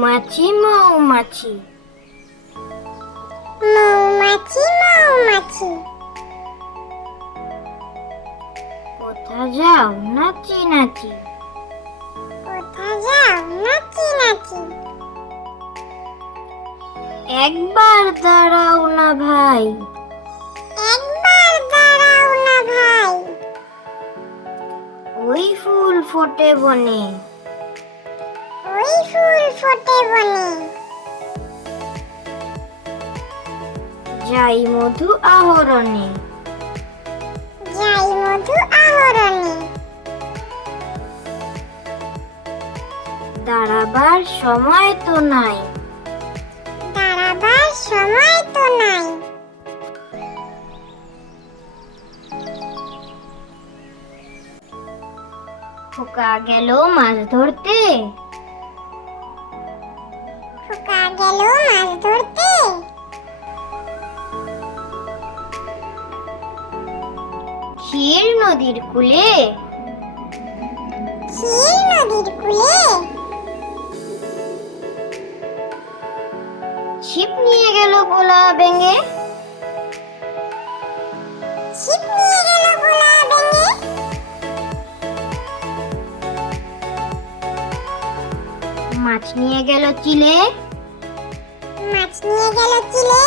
মৌমাছি মৌমাছি। মৌমাছি কোথা যাও নাচি নাচি কোথা যাও নাচি নাচি একবার দাঁড়াও না ভাই। একবার দাঁড়াও না ভাই। ওই ফুল ফোটে বনে। ফোটে বনে যাই মধু আহরণে। যাই মধু আহরণে। দাঁড়াবার সময় তো নাই। দাঁড়াবার সময় তো নাই। খোকা গেল মাছ ধরতে। খোকা গেল মাছ ধরতে। ক্ষীর নদীর কূলে। ক্ষীর নদীর কূলে। ছিপ নিয়ে গেল গোলা বেঙ্গে ছিপ নিয়ে মাছ নিয়ে গেল চিলে? মাছ নিয়ে গেল চিলে?